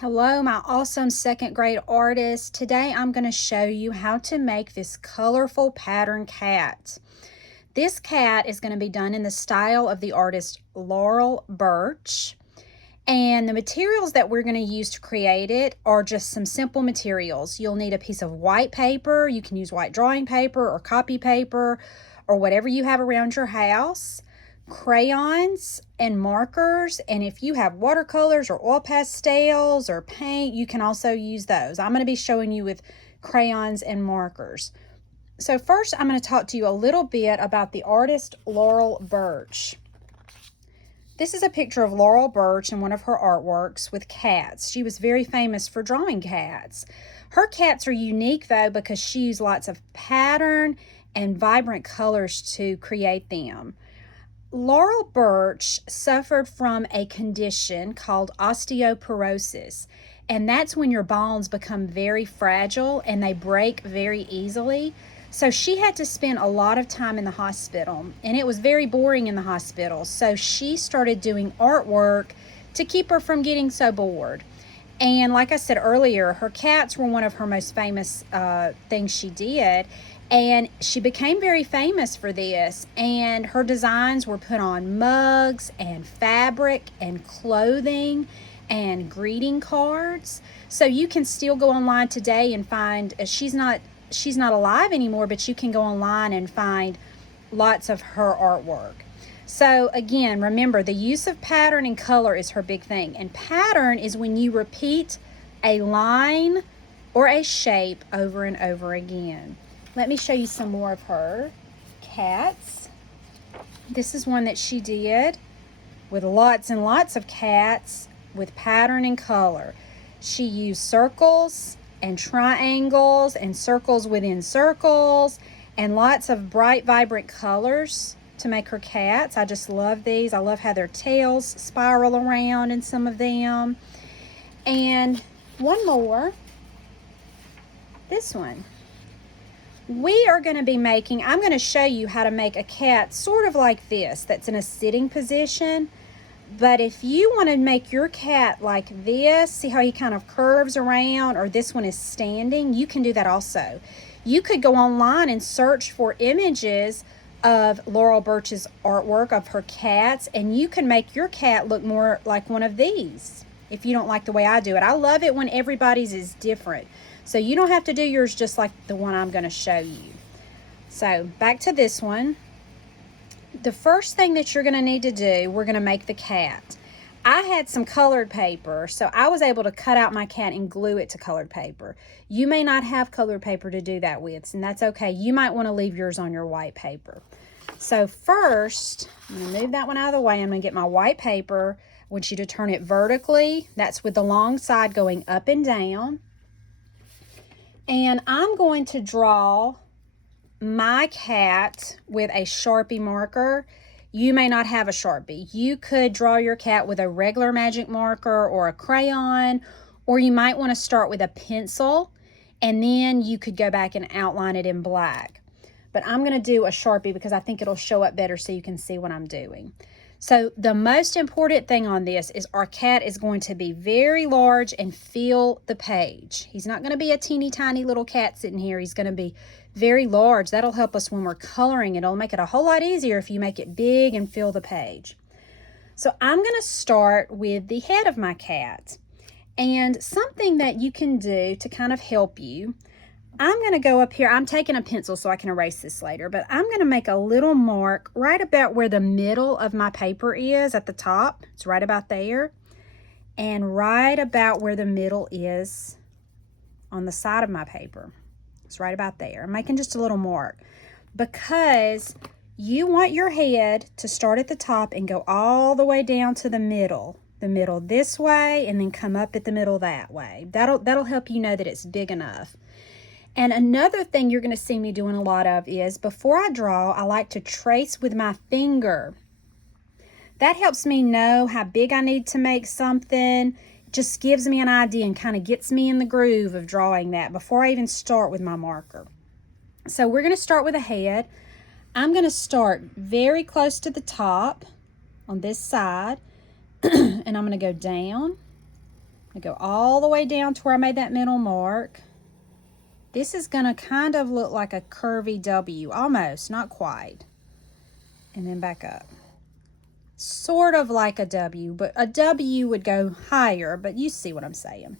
Hello, my awesome second grade artists. Today I'm going to show you how to make this colorful pattern cat. This cat is going to be done in the style of the artist Laurel Burch. And the materials that we're going to use to create it are just some simple materials. You'll need a piece of white paper. You can use white drawing paper or copy paper or whatever you have around your house. Crayons and markers, and if you have watercolors or oil pastels or paint, you can also use those. I'm going to be showing you with crayons and markers. So first I'm going to talk to you a little bit about the artist Laurel Burch. This is a picture of Laurel Burch in one of her artworks with cats. She was very famous for drawing cats. Her cats are unique though because she used lots of pattern and vibrant colors to create them. Laurel Burch suffered from a condition called osteoporosis, and that's when your bones become very fragile and they break very easily. So she had to spend a lot of time in the hospital, and it was very boring in the hospital. So she started doing artwork to keep her from getting so bored. And like I said earlier, her cats were one of her most famous things she did. And she became very famous for this, and her designs were put on mugs and fabric and clothing and greeting cards. So you can still go online today and find, she's not alive anymore, but you can go online and find lots of her artwork. So again, remember, the use of pattern and color is her big thing. And pattern is when you repeat a line or a shape over and over again. Let me show you some more of her cats. This is one that she did with lots and lots of cats with pattern and color. She used circles and triangles and circles within circles and lots of bright, vibrant colors to make her cats. I just love these. I love how their tails spiral around in some of them. And one more, this one. We are going to be making, I'm going to show you how to make a cat sort of like this, that's in a sitting position. But if you want to make your cat like this, see how he kind of curves around, or this one is standing, you can do that also. You could go online and search for images of Laurel Burch's artwork of her cats, and you can make your cat look more like one of these if you don't like the way I do it. I love it when everybody's is different. So you don't have to do yours just like the one I'm going to show you. So back to this one. The first thing that you're going to need to do, we're going to make the cat. I had some colored paper, so I was able to cut out my cat and glue it to colored paper. You may not have colored paper to do that with, and that's okay. You might want to leave yours on your white paper. So first, I'm going to move that one out of the way. I'm going to get my white paper. I want you to turn it vertically. That's with the long side going up and down. And I'm going to draw my cat with a Sharpie marker. You may not have a Sharpie. You could draw your cat with a regular magic marker or a crayon, or you might want to start with a pencil, and then you could go back and outline it in black. But I'm going to do a Sharpie because I think it'll show up better so you can see what I'm doing. So the most important thing on this is our cat is going to be very large and fill the page. He's not going to be a teeny tiny little cat sitting here. He's going to be very large. That'll help us when we're coloring it. It'll make it a whole lot easier if you make it big and fill the page. So I'm going to start with the head of my cat. And something that you can do to kind of help you, I'm going to go up here. I'm taking a pencil so I can erase this later, but I'm going to make a little mark right about where the middle of my paper is at the top. It's right about there. And right about where the middle is on the side of my paper. It's right about there. I'm making just a little mark because you want your head to start at the top and go all the way down to the middle this way, and then come up at the middle that way. That'll help you know that it's big enough. And another thing you're going to see me doing a lot of is before I draw, I like to trace with my finger. That helps me know how big I need to make something. It just gives me an idea and kind of gets me in the groove of drawing that before I even start with my marker. So we're going to start with a head. I'm going to start very close to the top on this side, and I'm going to go down I go all the way down to where I made that middle mark. This is going to kind of look like a curvy W, almost, not quite. And then back up. Sort of like a W, but a W would go higher, but you see what I'm saying.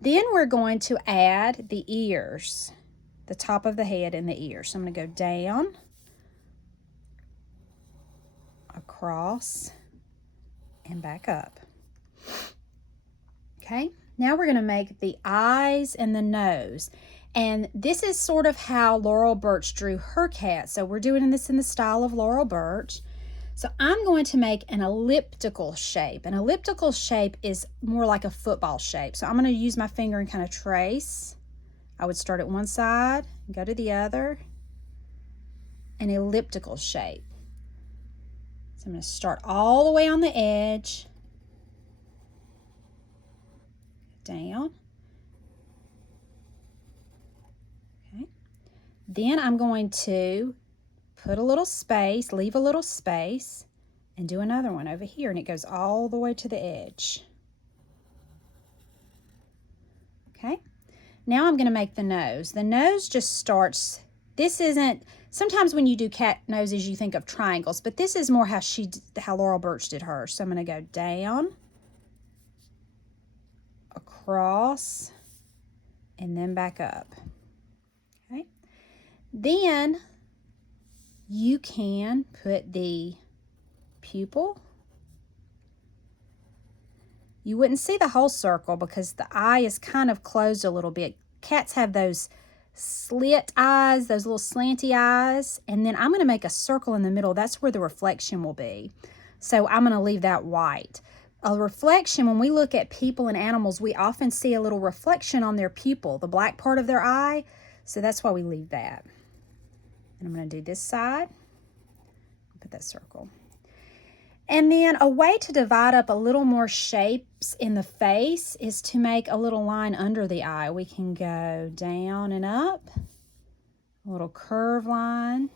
Then we're going to add the ears, the top of the head and the ears. So I'm going to go down, across, and back up. Okay, now we're going to make the eyes and the nose. And this is sort of how Laurel Burch drew her cat. So we're doing this in the style of Laurel Burch. So I'm going to make an elliptical shape. An elliptical shape is more like a football shape. So I'm going to use my finger and kind of trace. I would start at one side, go to the other, an elliptical shape. So I'm going to start all the way on the edge, down. Okay. Then I'm going to put a little space, leave a little space, and do another one over here, and it goes all the way to the edge. Okay, now I'm going to make the nose. The nose just starts, this isn't, sometimes when you do cat noses you think of triangles, but this is more how Laurel Burch did hers. So I'm going to go down, across, and then back up. Okay, then you can put the pupil. You wouldn't see the whole circle because the eye is kind of closed a little bit. Cats have those slit eyes, those little slanty eyes, and then I'm going to make a circle in the middle. That's where the reflection will be. So I'm going to leave that white. A reflection, when we look at people and animals, we often see a little reflection on their pupil, the black part of their eye. So that's why we leave that. And I'm going to do this side, put that circle. And then a way to divide up a little more shapes in the face is to make a little line under the eye. We can go down and up, a little curve line,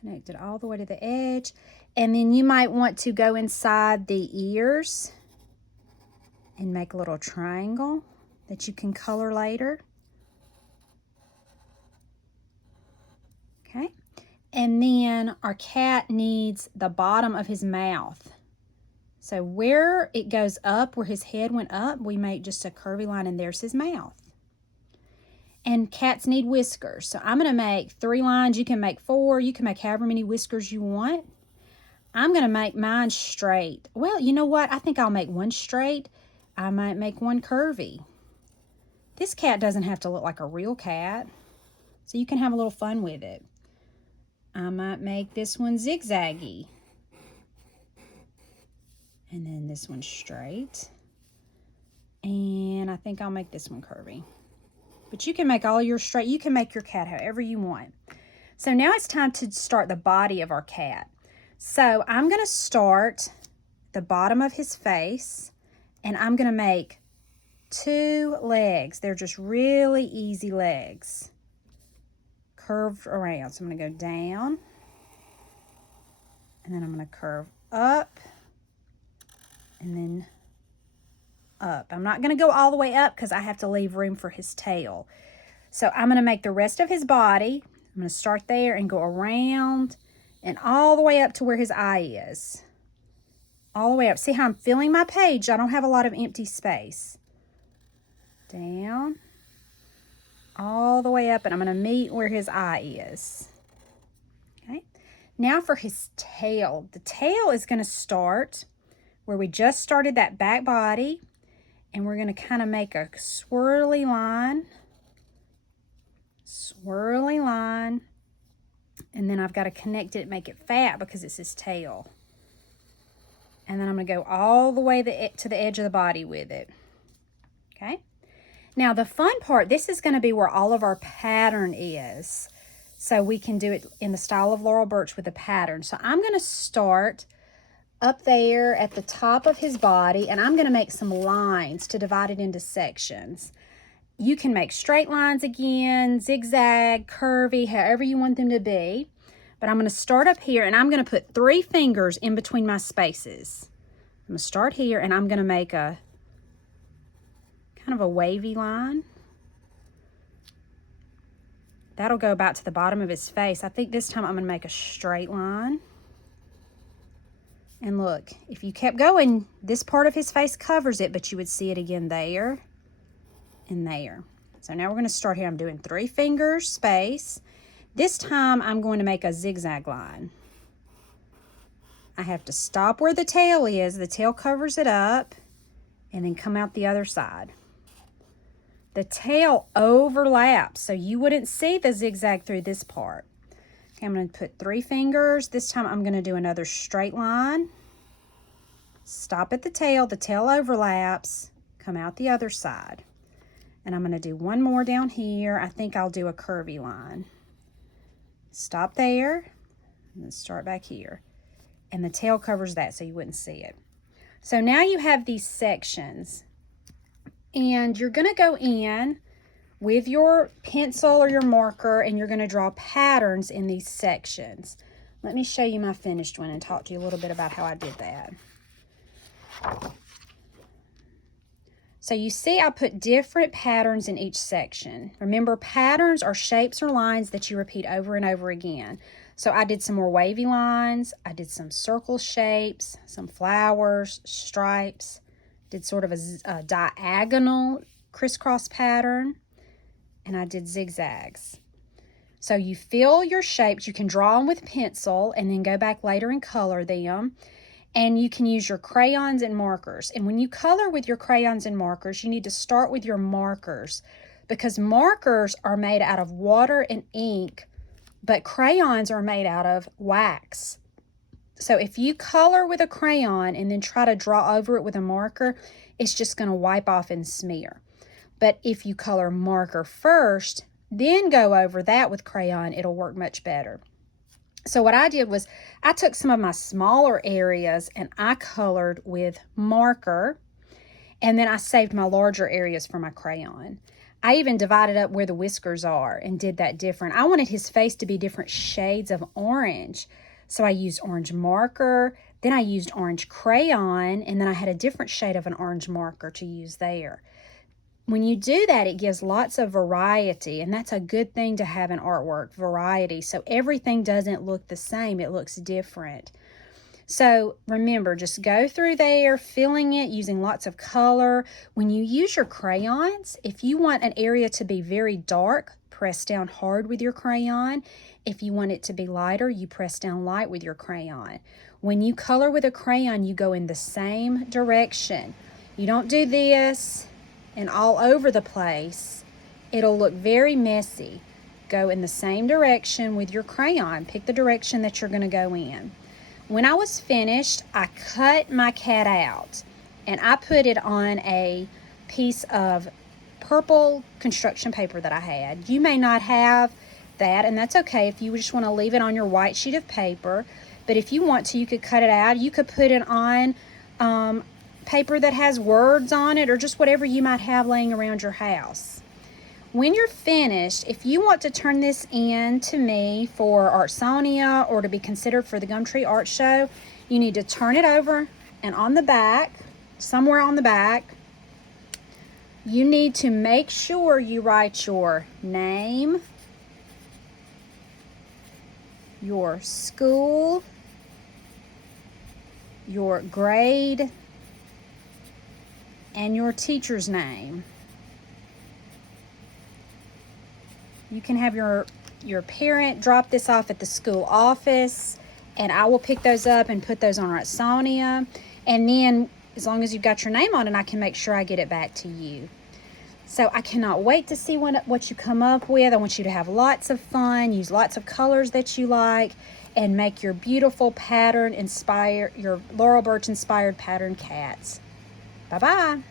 connect it all the way to the edge. And then you might want to go inside the ears and make a little triangle that you can color later. Okay. And then our cat needs the bottom of his mouth. So where it goes up, where his head went up, we make just a curvy line, and there's his mouth. And cats need whiskers. So I'm going to make 3 lines. You can make 4. You can make however many whiskers you want. I'm going to make mine straight. Well, you know what? I think I'll make one straight. I might make one curvy. This cat doesn't have to look like a real cat, so you can have a little fun with it. I might make this one zigzaggy. And then this one straight. And I think I'll make this one curvy. But you can make all your straight. You can make your cat however you want. So now it's time to start the body of our cat. So I'm going to start the bottom of his face. And I'm going to make 2 legs. They're just really easy legs. Curved around. So I'm going to go down, and then I'm going to curve up, and then up. I'm not going to go all the way up because I have to leave room for his tail. So I'm going to make the rest of his body. I'm going to start there and go around and all the way up to where his eye is. All the way up. See how I'm filling my page? I don't have a lot of empty space. Down. All the way up, and I'm going to meet where his eye is. Okay. Now for his tail. The tail is going to start where we just started that back body, and we're going to kind of make a swirly line, and then I've got to connect it, make it fat because it's his tail. And then I'm going to go all the way to the edge of the body with it. Okay. Now the fun part, this is going to be where all of our pattern is. So we can do it in the style of Laurel Burch with a pattern. So I'm going to start up there at the top of his body, and I'm going to make some lines to divide it into sections. You can make straight lines again, zigzag, curvy, however you want them to be. But I'm going to start up here, and I'm going to put 3 fingers in between my spaces. I'm going to start here, and I'm going to make a kind of a wavy line. That'll go about to the bottom of his face. I think this time I'm going to make a straight line. And look, if you kept going, this part of his face covers it, but you would see it again there and there. So now we're going to start here. I'm doing 3 fingers space. This time I'm going to make a zigzag line. I have to stop where the tail is. The tail covers it up, and then come out the other side. The tail overlaps, so you wouldn't see the zigzag through this part. Okay, I'm going to put 3 fingers. This time I'm going to do another straight line. Stop at the tail overlaps, come out the other side. And I'm going to do one more down here. I think I'll do a curvy line. Stop there, and then start back here. And the tail covers that so you wouldn't see it. So now you have these sections. And you're going to go in with your pencil or your marker, and you're going to draw patterns in these sections. Let me show you my finished one and talk to you a little bit about how I did that. So you see I put different patterns in each section. Remember, patterns are shapes or lines that you repeat over and over again. So I did some more wavy lines. I did some circle shapes, some flowers, stripes. Did sort of a diagonal crisscross pattern, and I did zigzags. So you fill your shapes. You can draw them with pencil and then go back later and color them. And you can use your crayons and markers. And when you color with your crayons and markers, you need to start with your markers, because markers are made out of water and ink, but crayons are made out of wax. So if you color with a crayon and then try to draw over it with a marker, it's just going to wipe off and smear. But if you color marker first, then go over that with crayon, it'll work much better. So what I did was I took some of my smaller areas and I colored with marker, and then I saved my larger areas for my crayon. I even divided up where the whiskers are and did that different. I wanted his face to be different shades of orange. So I used orange marker, then I used orange crayon, and then I had a different shade of an orange marker to use there. When you do that, it gives lots of variety, and that's a good thing to have in artwork, variety. So everything doesn't look the same, it looks different. So remember, just go through there, filling it, using lots of color. When you use your crayons, if you want an area to be very dark, press down hard with your crayon. If you want it to be lighter, you press down light with your crayon. When you color with a crayon, you go in the same direction. You don't do this and all over the place. It'll look very messy. Go in the same direction with your crayon. Pick the direction that you're going to go in. When I was finished, I cut my cat out and I put it on a piece of purple construction paper that I had. You may not have that, and that's okay if you just want to leave it on your white sheet of paper. But if you want to, you could cut it out. You could put it on paper that has words on it, or just whatever you might have laying around your house. When you're finished, if you want to turn this in to me for Artsonia or to be considered for the Gumtree Art Show, you need to turn it over, and on the back, somewhere on the back, you need to make sure you write your name, your school, your grade, and your teacher's name. You can have your parent drop this off at the school office, and I will pick those up and put those on Artsonia. And then, as long as you've got your name on it, I can make sure I get it back to you. So I cannot wait to see what you come up with. I want you to have lots of fun, use lots of colors that you like, and make your beautiful your Laurel Burch inspired pattern cats. Bye-bye.